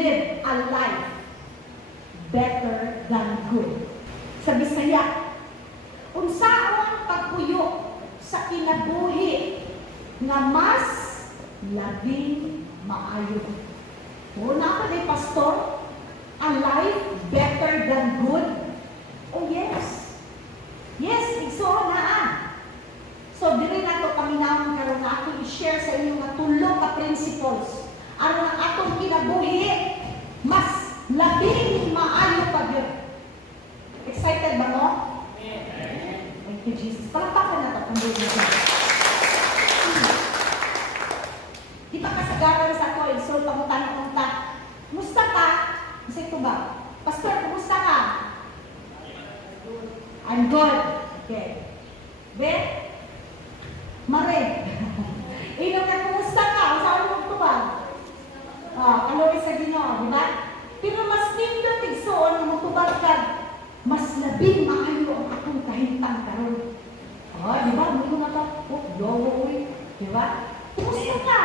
live a life better than good. Sa Bisaya, unsaon pagpuyo sa kinabuhi nga mas labing maayo. Una pa ni pastor, a life better than good. Oh yes. Yes, igsoon na. So diri nato paminawon karon na ato i-share sa inyo nga tulo ka principles aron ang atong kinabuhi mas labing maayo pa gyud. Excited ba mo? Thank you, Jesus. Palakpakan na ito. Pandoon na ito. Di ba kasagaran sa ako, so pamutan-punta. Kumusta ka? Kasi ito ba? Pastor, kumusta ka? I'm good. Okay. Ben? Mare? Ino ka, kumusta ka? Saan mo ito ba? Kalori sa Ginoo, di ba? Pero mas nindot igsoon na matubag ka, mas labing maayo ang akong kahintang karon. Di ba? Muli na ka, yowo, di ba? Kumusta ka?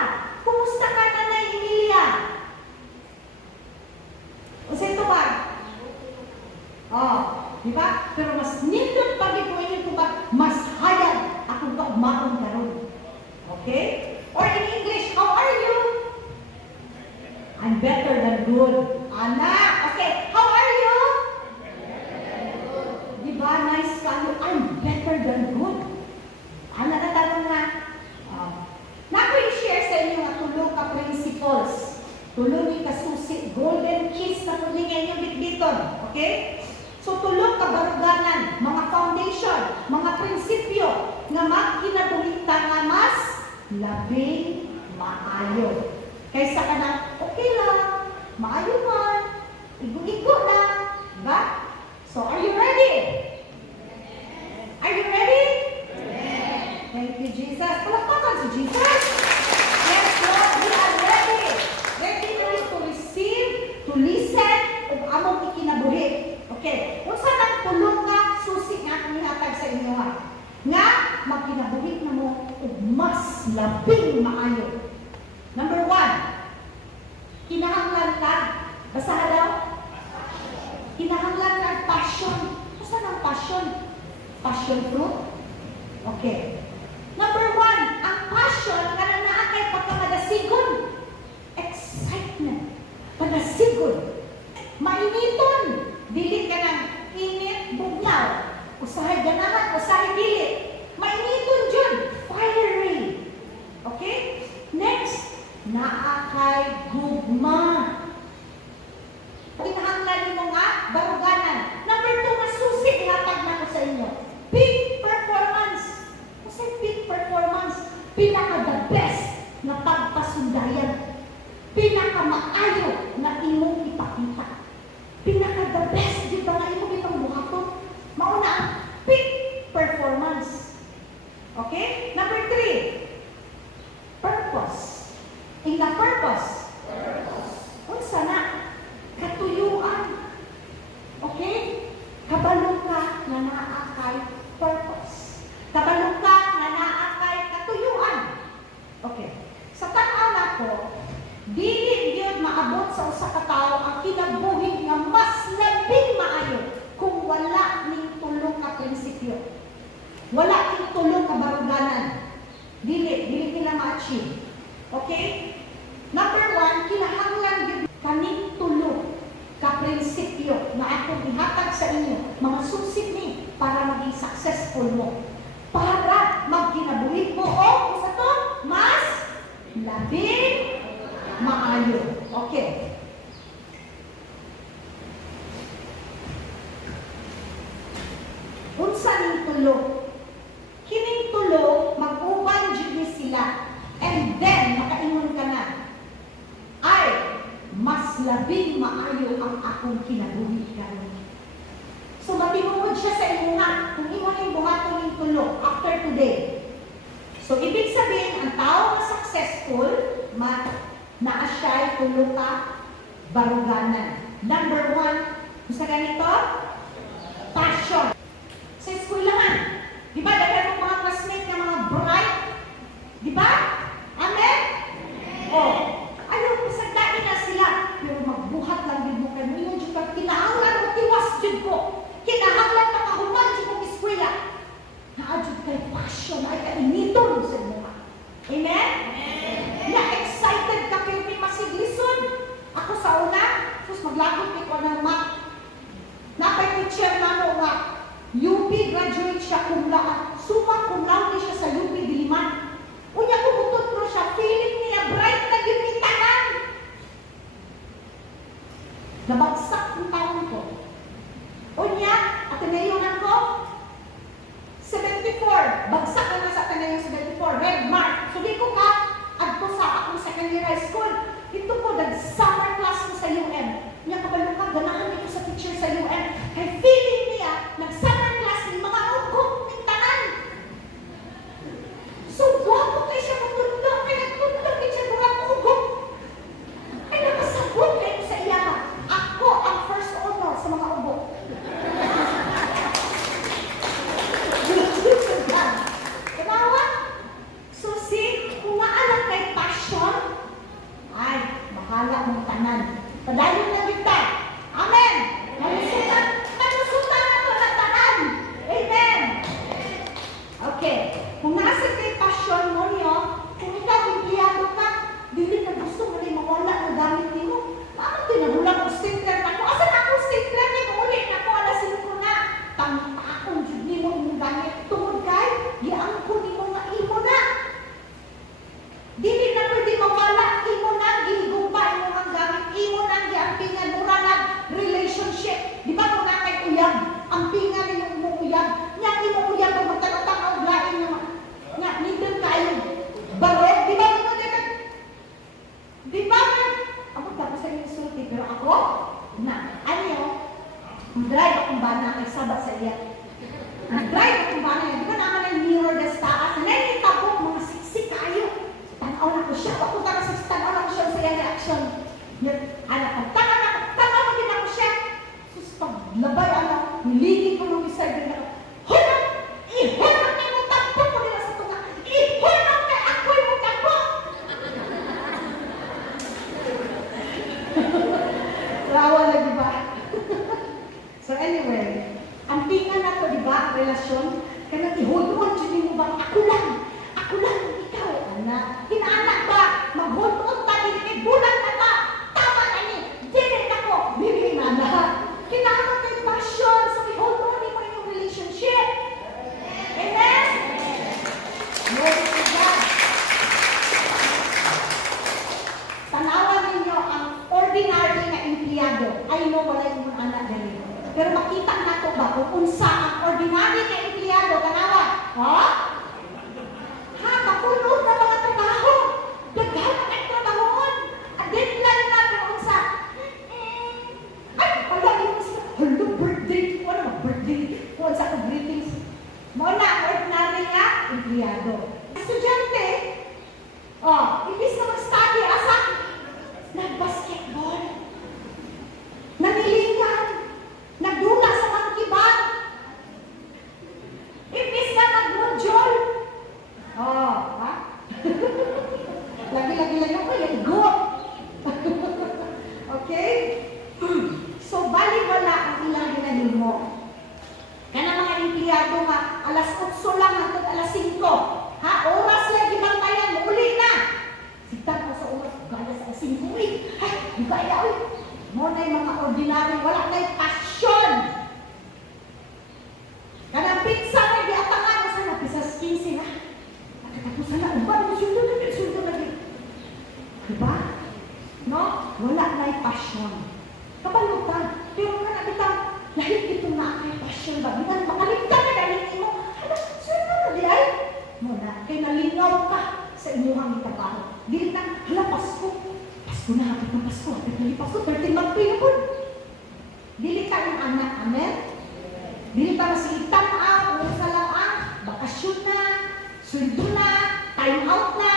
Kumusta ka, Nanay Emilia? O sa ito ba? Di ba? Pero mas nindot pag-ipuin ito ba, mas hayag akong kaugmaon karon. Okay? Or in English, how are you? I'm better than good. Anak, okay, how are you? Diba, nice kayo, I'm better than good. Anak na tanong na, na-share sa inyo nga tulong ka principles. Tulong ni kasusi, golden keys na tulingin yung bitbiton. Okay? So, tulong ka baruganan, mga foundation, mga prinsipyo, nga magkinabuhita nga mas labing maayo. Kaysa ka na, okay lang, maayo man, igo-igo lang, diba? So, are you ready? Are you ready? Thank you, Jesus. Palakpakan si Jesus. Yes, Lord, we are ready. Ready to receive, to listen, ug among ikinabuhi. Okay, unsa nang tulong ka, susi nga akong ihatag sa inyo ha. Nga, magkinabuhi na mo, ug mas labing maayo. Number 1, kinahanglan ka. Basahan daw? Kinahanglan ka passion. Basta ng passion? Passion fruit? Okay. Number 1, ang passion, kana naa kay pagkamadasigon. Excitement. Padasigon. Mainiton. Dili ka ng init, bugnaw. Usahay ganahan, usahay dili. Mainiton dyan. Fiery. Okay? Next, naa kay gugma. Kinahanglan mo nga, baruganan. Number 2, masusi, ihatag na ko sa inyo. Peak performance. Kasi peak performance, pinaka-the best na pagpasundayan. Pinaka-maayo na imong ipakita. Pinaka-the best, di ba na imong itong buhaton? Mauna ang peak performance. Okay? Number 3, purpose. In the purpose. Unsa na? Katuyuan. Okay? Kabalo ka na naa kay purpose. Kabalo ka na naa kay katuyuan. Okay. Sa tanaw nako, dili gyud maabot sa usa ka tawo ang kinabuhi nga mas labing maayo kung wala ning tulong ka prinsipyo. Wala ning tulong ka baruganan. Dili nila ma-achieve. Okay? Number 1, kinahanglan gyud kaning tulong ka prinsipyo na akong ihatag sa inyo, mga susit ni para maging successful mo. Para magkinabuhi mo o sa to, mas labing maayo. Okay. Unsa ning tulong? Kining tulong, mag-uban jud ni sila. And then, makaingon ka na, ay, mas labing maayo ang akong kinabuhi karon. So, matingungod siya sa imuha, kung imo yung buhaton ng tulong after today. So, ibig sabihin, ang tao na successful, naa siya'y tulong ka, baruganan. Number 1, sa ganito, passion. Sa eskwelahan, di ba, dahil mga classmates na mga bright, di ba? Amen? Oh, ayaw, pasagdain na sila, pero mag Di ba? Abot ako sa inyo sulti, pero ako, na, ano yun? Drive akong bana kay sabat sa iya. Drive akong bana, di ba naman ang mirror na sa taas? Nanay tabok, mga siksik kayo. Tanaw na ko siya, papunta na sa tanaw na ko siya sa iya reaction. Anak, tanaw na din ako siya. Sus, paglabay, niligi ko nung isa, din ako, hunap! Ihunap na mo tagpo ko nila sa tunga! Ihunap na ako'y mo tagpo! Rawa na, di ba? So anyway, ang tingnan na to, di ba, relasyon, kaya i-hold on, mo ba, ako lang, ikaw, anak. Hinaanak ba, mag-hold on tayo, bulan na ta, tama na ni, dinit ako, bibigay na lahat. Kailangan tayo passion, so i-hold on mo yung relationship. Amen? Glory to God. Tanawan ninyo ang ordinary na empleyado. I know wala yung mga anak ganito. Pero makita nato ba kung unsa ang ordinary na empleyado, tanawa? Ha? Ha, kapulog na mga trabaho. Daghan ang trabahon. At deadline na kung unsa. Ay, wala yung unsa. Hello, birthday. Wala, birthday. Kung unsa ko greetings. Muna, ordinary nga, empleyado. Estudyante, ibig na mag-study, asa? Nag-basketball. Nanilingan. Nagdula sa mangkiban. Ibig na nag-module. Ha? Lagi-lagi lang yung kaya, go! Okay? So, bali wala ang ilang ginahin mo. Kana mga empleyado nga, alas 8 lang hanggang alas 5. Ha? Oras lang gibantayan, uli na. Sitan ko sa oras, gaya sa alas 5. Ay, gaya, mo na yung mga ordinary, wala na yung passion. Kanang pizza na giatangan, sana pisas 15 na. Nakatapusan na, uban, sundo na. Diba? No? Wala na yung passion. Kapalutan, pero nga nabitang, lahit ito na ay passion ba? Binan, makalimtan na dahil mo. Ano, sir na di ay? Muna, kay nalingaw ka sa inyong trabaho. Dili ka, hala, Pasko na, hapit ng Pasko, hapit ng Pasko, 13 magpinapod. Dili ka yung anak, amen? Dili ka masigitan ulit sa lang bakasyon na, sweldo na, time out na.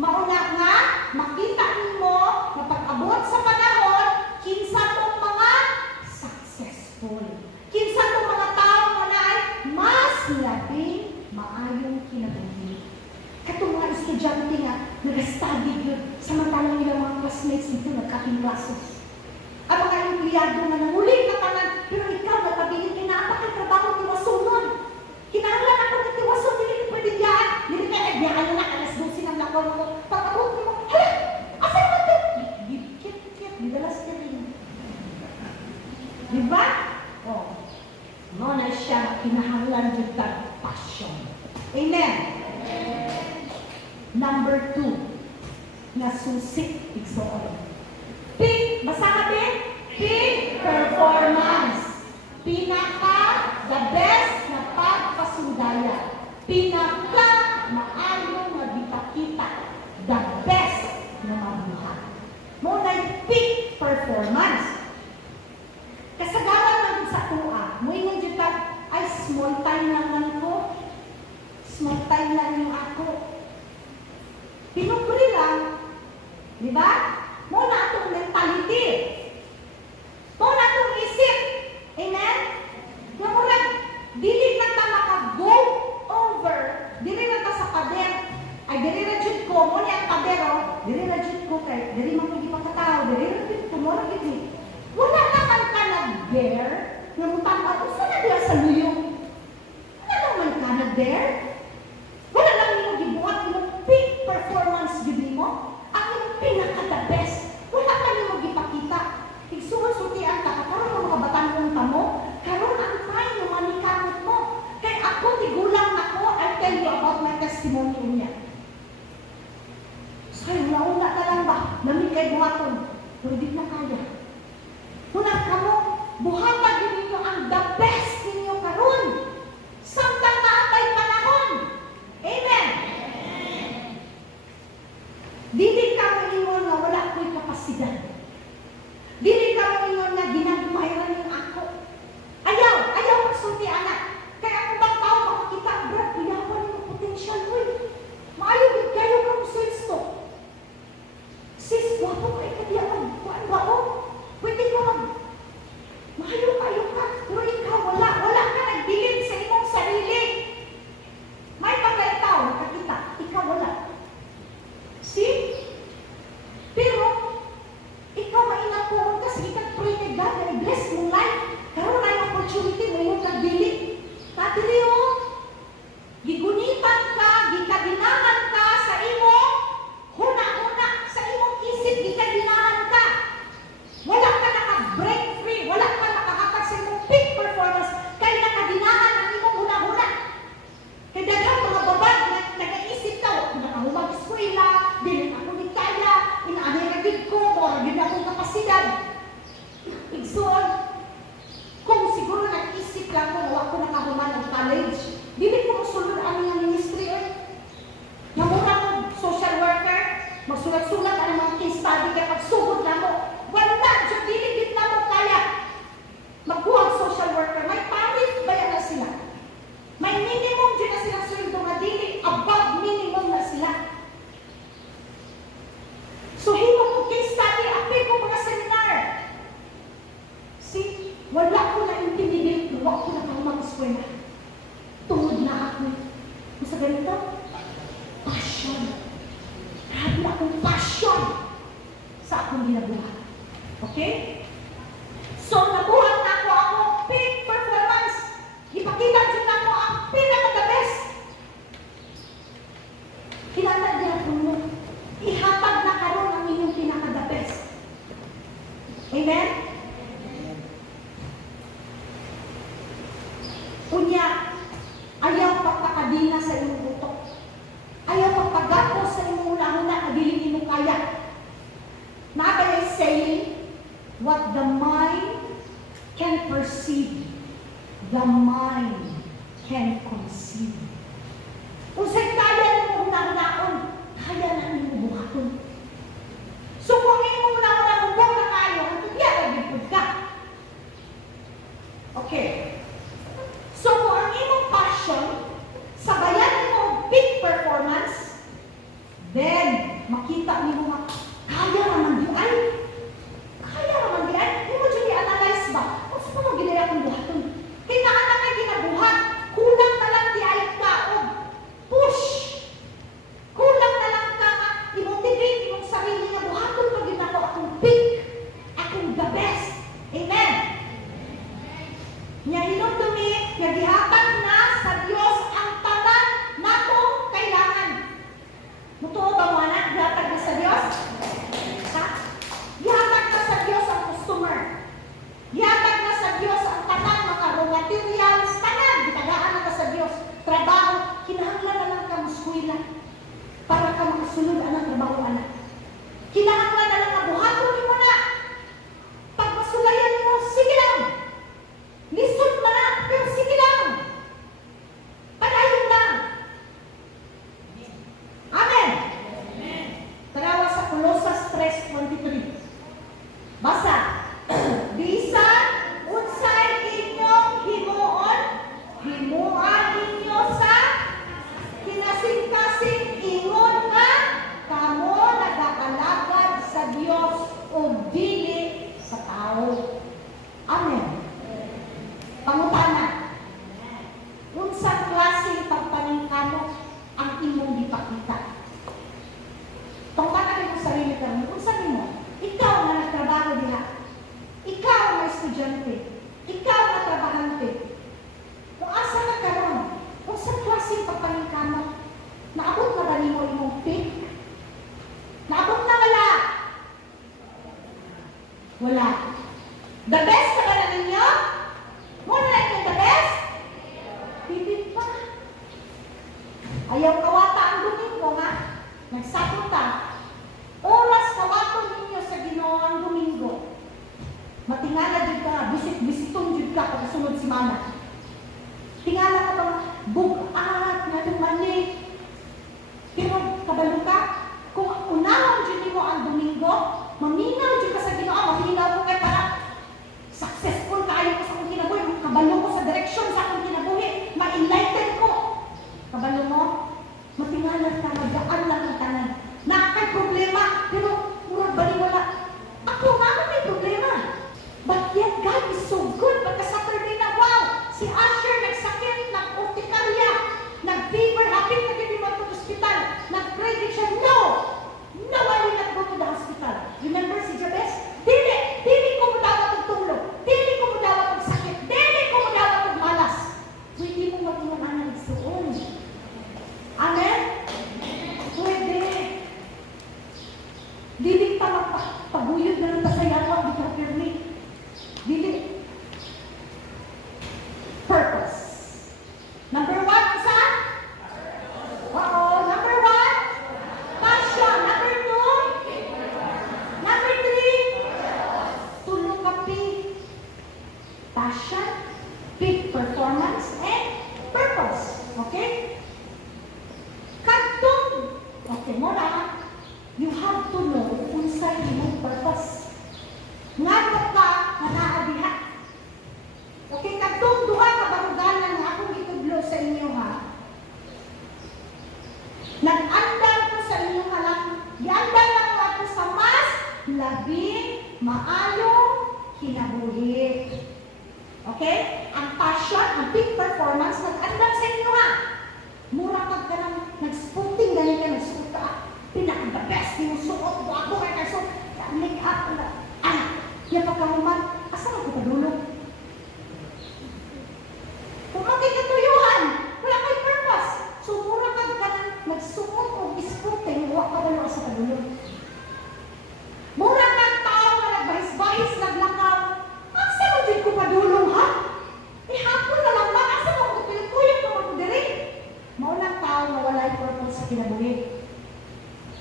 Mauna nga, makita mo na pag-abot sa panahon, kinsa tong mga successful. Kinsa tong mga tao na ay mas labing maayong kinabuhi. Katong mga estudyante nga, nag-study yun, samantalang nilang mga classmates dito nagkaking-klasos. Ang mga empleyado na nangulit na tanan, pero ikaw nagpabilin kinaapak ang trabaho ni Wasunon. Kinahanglan ako ng tiwason, hindi ka pwede diyan. Hindi ka nagbiyaan na alas 12 ng lakaw mo. Pag-abot mo, hala, asan mo ito? Kit, didalas ka rin. Diba? No na siya kinahanglan yung passion. Amen? Number 2, nasusik igsoon. Peak, basta ka din? Peak performance. Pinaka the best na pagpasundaya. Pinaka maayong nagipakita. The best na mabuhat. Muna yung peak performance. Kasagaran lang sa tuwa. Muingon dyan ka, ay small time lang ko. Small time lang yung ako. Pinupri lang. Di ba? Muna itong mentality. Muna itong isip. Amen? Namurag, dili na ta maka-go over. Dili na ta sa pader. Ay, dili na dyan ko. Muna ang padero. Dili na dyan ko. Kaya, dili man hindi pagkatao. Dili na dyan ko. Muna gini. Wala naman ka nag-bear. Namutan ka. Kung saan na diya sa luyong? Wala naman ka nag-bear. Wala lang yung gibuhat. Yung peak performance gini mo. Ang yung pinaka-the best. Wala ka nyo magipakita. Igsusultian ka, karoon mga batang mo, karoon ang time na manikamot mo. Kaya ako, tigulang ako, I'll tell you about my testimony niya. So, nauna na lang ba? Namin kay buhaton. Pero di na kaya. Muna ka mo, buhatag ninyo ang the best ninyo karoon. Samtang maatay panahon. Amen? Dili ka mo ako'y kapasidad. Dili ka mo ingon nga ginagmayran ng ako. Ayaw magsulti anak. Kaya ako bang tao makakita, Brad, kuyawan yung potential mo eh. Maayo din kayo ka mo sisto. Sis, wapo kayo kadiyaan. Kuan ba o? Pwede ko maayo kayo ka. Pero ikaw, wala ka nagbilin sa imong sarili. May mga tao nakakita, ikaw wala. See? Pero, ikaw maingat po kasi ikag-pray kay God na i-bless mong life. Karoon na yung opportunity mo yung nagbili. Tatili o, gigunitan ka, gikadinahan ka sa imo, huna-huna, sa imong isip, gikadinahan ka. Wala ka naka-break free, wala ka nakahatag sa imong peak performance, kaya nakadinahan ang imong huna-huna. Kaya daghang mga babad na nag-iisip ka, nakahumag eskwela, dili ako ni kaya, inaaniragid ko, o yun akong kapasidad. Igsoon, kung siguro nag-isip lang ko, ako nakahuman ng college, dili ko masulod ang mga ministry eh. Namura ko social worker, magsulat-sulat ang mga case study, kaya pagsugod na mo, wala, so dili na mo kaya. Magkuhag social worker, may parit bayan na sila. May minimum dyan na silang sweldo na dili, above minimum na sila. So, himo ko case study, apil ko mga seminar. See, wala ko na intimidate, wala ko na pang-mag-eskwela. Tungod na ako. Sa ganito, passion. Grabe akong passion sa akong ginabuhat. Okay? So, nabuhat na ako peak performance. Ipakita din ako ang pinaka-the best. Kilala din ako mo. Ihatag na karoon ang inyong pinaka-the best. Amen? Unya, ayaw pagpakadina sa imong utok. Ayaw pagpagato sa imong una-una na dili mo kaya. Nabay saying, what the mind can perceive, the mind can conceive. Kung sa'yo kaya mo una-unaon, kaya na mo buhaton. So kung imo una-una mo buong na kayo, ang tiyan na ka. Okay. So kung ang imong passion, sabayan mo big performance, then makita mo nga, kaya naman di ay. Kaya naman di ay. Hindi mo dyan i-analyze ba? Kung saan mo ginaya kong buhaton? Kailangan na kayo ginabuhat. Kulang na lang di ay kaog. Push! Kulang na lang ka i-motivate yung sarili nga buhaton pag ginako akong big, akong the best. Amen? Nya hinong dumi, nagihatan na sa Diyos ang tanan nato kailangan. Mutuo ba mo anak? Gihatag na sa Diyos? Ha? Gihatag na sa Diyos ang customer. Gihatag na sa Diyos ang tanan, mga raw materials, tanan. Gitagaan na sa Diyos. Trabaho, kinahanglan na lang ka muskwila para ka makasunod ang trabaho anak. Kinahanglan na lang na buhaton mo na. Pag masulayan mo, sige lang. Listen mo na, pero sige lang. Panayon lang. Amen. Tarawa sa Colossus 3:23. Basa. Bisan unsay inyong himuon, himuan ninyo sa kinasing-kasing ingon nga kamo nagakalagad sa Dios o dili sa tao. Amen. Pangutana. Unsang klaseng pagpaningkamo ang imong gipakita? Tungkatan mo sarili ka mo. Unsa nimo? Ikaw nga nagtrabaho diha. Ikaw nga estudyante. Ikaw nga trabahante. Kung asa ka karon, unsang klaseng pagpaningkamo? Naabot na ba nimo imong peak? Naabot na wala? Wala. The best na ba na ninyo? Muna na yung the best? Hindi pa. Ayaw kawata ang Domingo nga. Nagsakot ta. Oras kawaton ninyo sa Ginoo ang Domingo. Matingala jud ka, bisit-bisitong jud ka pagkasunod si Mana. Tingala ka bang bugat nga dumani. Pero kabalo ka, kung unahon jud nimo ang Domingo, maminaw dyan ka sa Ginoo, maminaw ko kay para successful kayo ko sa akong kinabuhi, kabalo ko sa direksyon sa akong kinabuhi, ma-enlighten ko. Kabalo mo, matingalan ka, magaan lang ang tanan. Nakakay problema, pero murag baliwala. Ako nga may problema. But yet God is so good. Pagka-Saturday na, wow! Si Asher nagsakit, nag-urticaria, nag-fever, hapit na hindi mo sa hospital. Nag-pray din siya, no! No, I will not go to the hospital. Remember si Jabez? Dili ko mo dapat ang tulog. Dili ko mo dapat ang sakit. Dili ko mo dapat ang malas. Pwede mo matingalan ng igsuon. Amen? Pwede. Dili pa magpaguyod na ng pasayawa, di ka pirmi. Dili. Purpose. Number 1, isa? Oo. Number 1? Passion. Number 2? Number 3? Tulong ka peak. Passion, peak performance, and purpose. Okay? Kadtong. Okay, mura. You have to know kung sa'yo yung purpose. Nga ka, nanaadiha. Okay, katong duha ka baruganan nga akong itudlo sa inyo ha. Nag-andal ko sa inyo ha lang. Iandal lang ako sa mas labing maayong kinabuhi. Okay? Ang passion, ang peak performance, nag-andal sa inyo ha. Mura ka ng nag-spooting, ganyan ka, nag-spoot ka. Pinaka-the best, yung suot, ako kayo na suot, make up, anak, yan pagkahuman, asan ako padulog? Kung makikatuyuhan, wala kay purpose. So, mura ka nagsuot o isputing, huwag ka wala sa padulog. Mura ka tao na nagbahis-bahis, naglakaw, asa mo din ko padulong, ha? Hapon na lang ba, asa mo ko pinagkuyog ko magdiri? Maunang tao na wala yung purpose sa kinabuhi.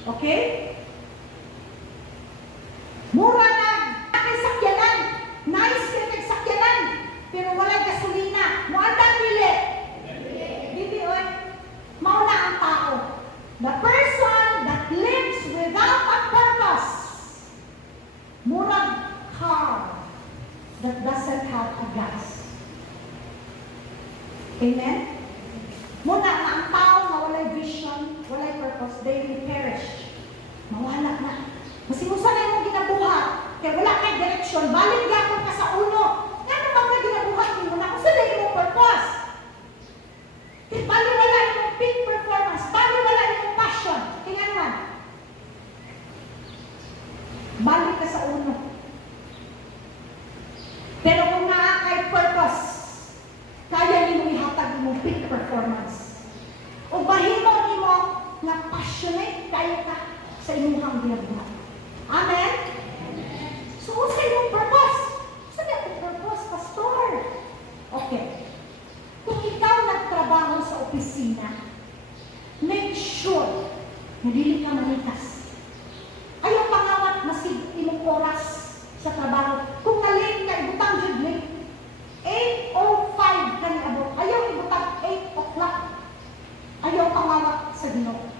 Okay? Mura na aking sakyanan. Nice ka nagsakyanan. Pero walang gasolina. Muandang bili. Bibi, oy. Mauna ang tao. The person that lives without a purpose. Murag car that doesn't have a gas. Amen? Muna na ang tao na walay vision, walay purpose, they will perish. Mawala na. Masimusa na yung ginabuhat. Kaya wala kay direksyon. Balik gapon ka sa uno. Nga naman ka ginabuhat mo na kung saan yung purpose. Kaya bali wala yung peak performance. Bali wala yung passion. Kaya naman. Balik ka sa uno. Pero kung naa kay purpose, kaya niyo ihatag mo peak performance. O bahimo nimo na passionate kayo ka sa inyong ginagawa. Amen? So, sa inyong purpose? Saan yung purpose, pastor? Okay. Kung ikaw nagtrabaho sa opisina, make sure na dili ka manitas. Ayaw pangawat masig imong oras sa trabaho. Kung na-late ka, ibutang jud late. 8:05 ka niabot. Ayaw ibutang 8 o'clock. Ayaw pangawat sa Ginoo.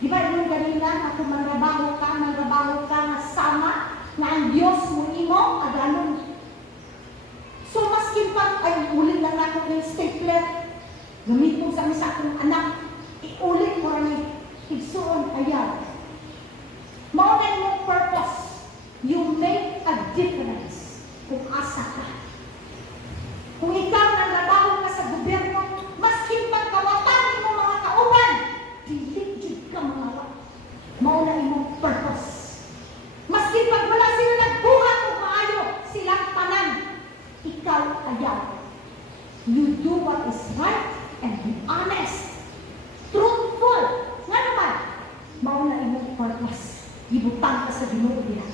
Di ba yung ganina na kung manrabaho ka na sama na ang Diyos mo imo, aganon. So, maskin pa, ay, ulit lang ako ng stapler. Gamitin sa akong anak. Iulit mo rin. Igsuon, ayaw. Mauna yung purpose. You make a difference kung asa ka. Kung ikaw nanrabaho ka sa gobyerno, maskin pa kawatan mo mga kauban, diligid ka mga mauna imong purpose. Maskin pag wala sila nagbuhat o maayo, silang tanan, ikaw ayaw. You do what is right and be honest. Truthful. Nga naman, mauna imong purpose. Ibutang ka sa Ginoo nila.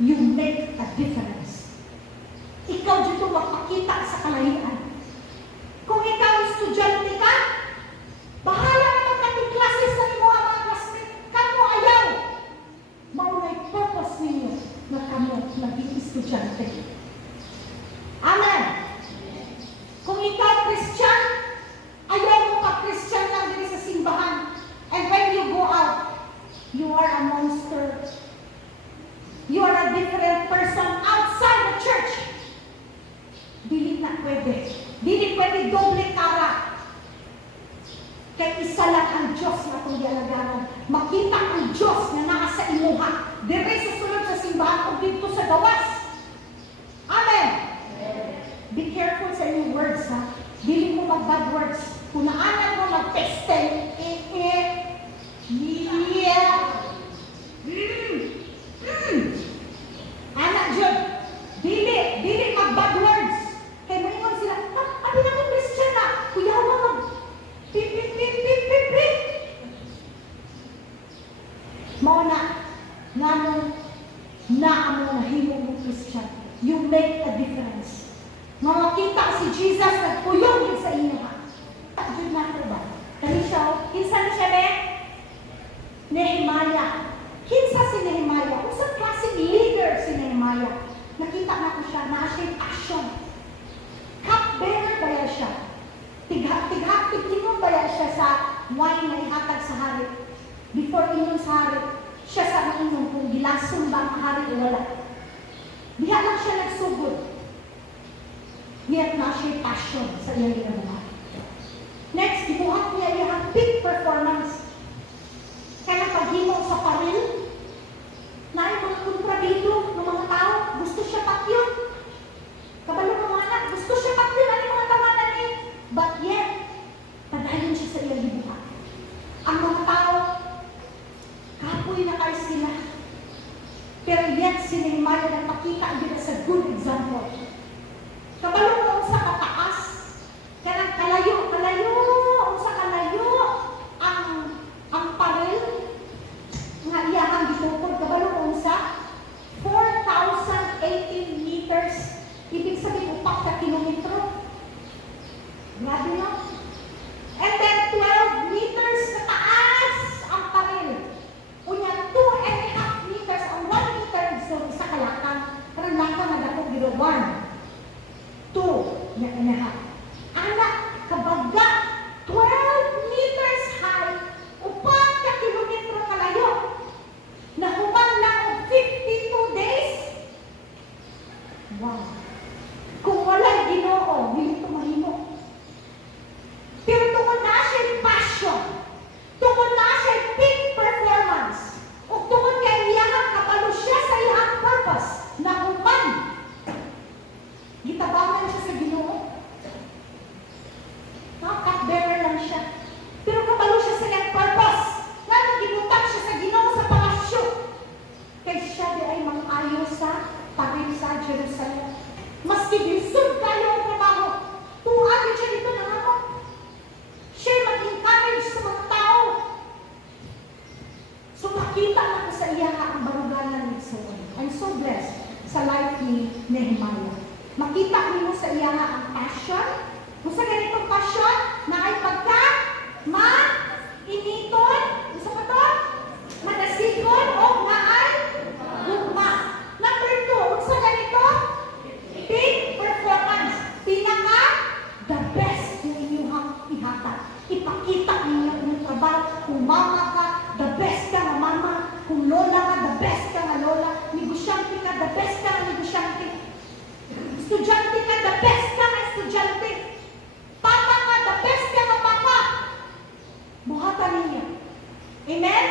You make a difference. Ikaw dito magpakita sa kalahian. Kung ikaw estudyante ka, bahala naman kating classes sa imo ang mga classmates. Kamu ayaw. Maunay purpose ninyo na kamu naging estudyante. Amen. Kung ikaw Christian, ayaw mo ka-Christian lang din sa simbahan. And when you go out, you are a monster. words. Kung naanan mo mag-texting, yeah. Anak Jud, dili mag-bad words. Kaya mayroon sila, abi na ko Christian na, kuya mo mag, pip. Mauna, nanong naamo na himo mo Christian. You make a difference. Makita si Jesus nagpuyong din sa inyo ha. Jud na ko ba? Kani siya, kinsa na siya be? Nehemiah. Kinsa si Nehemiah? Usang klaseng leader si Nehemiah. Nakita na ko siya, na siya passion. Cupbearer ba yan siya? Tigimon ba yan siya sa wine na ihatag sa hari? Before inyong sa hari, siya sa inyong kung gilason ba ang hari o wala. Diha lang siya nagsugod. Yet na siya passion sa iyang ginagawa. Next, ibuhat niya iyang peak performance. Kaya paghimo sa paril, na ay mga kontrabito ng mga tao, gusto siya patyon. Kabalo ng mga anak, gusto siya patyon, ano yung mga tawanan niya? But yet, padayon siya sa iyang libuhat. Ang mga tao, kapoy na kayo sila. Pero yet, si Nehemiah nagpakita din sa good example. Kabalo mo sa kataas, kanang kalayo, sa kalayo, ang paril, nga iyahang gitukod, kabalo mo sa 4,018 meters, ibig sabihin 4 ka kilometro. Grabe no? And then 12 meters kataas ang paril. Unya 2.5 meters, ang 1 meter sa kalakang, karang lakang na dako giro 1. 2 na half. Anak, kabaga, 12 meters high, 4 ka kilometro kalayo. Nahuman lang og 52 days. Wow. Kung wala Ginoo, dili to mahimo. Pero tungod na siya passion, tungod na siya peak performance, o tungod kay iyang kabalo siya sa iyang purpose, nahuman. Gitabangan siya sa Ginoo. Cupbearer lang siya. Pero kabalo siya sa iyang purpose. Lalo ginutak siya sa Ginoo sa palasyo. Kay siya di ay mang-ayo sa paril sa Jerusalem. Maski gisod kayo ang trabaho. Tuwagin siya dito ng ako. Siya mag-encourage sa mga tao. So makita na ko sa iya ang baruganan ni Saul. I'm so blessed sa life ni Nehemiah. Makita niyo sa iya ang passion. Kung sa ganitong passion, na ay pagka, initon, gusto pa to? Manasigon o nga ay gugma. Number 2, kung sa ganito, peak performance. Pinaka, the best yung inyong ihatag. Ipakita ninyo yung trabaho. Kung mama ka, the best ka nga mama. Kung lola ka, the best ka nga lola. Negosyante ka, the best ka nga negosyante. Estudyante ka, the best ka nga estudyante. Papa ka, the best ka nga papa. Buhatan ninyo. Amen?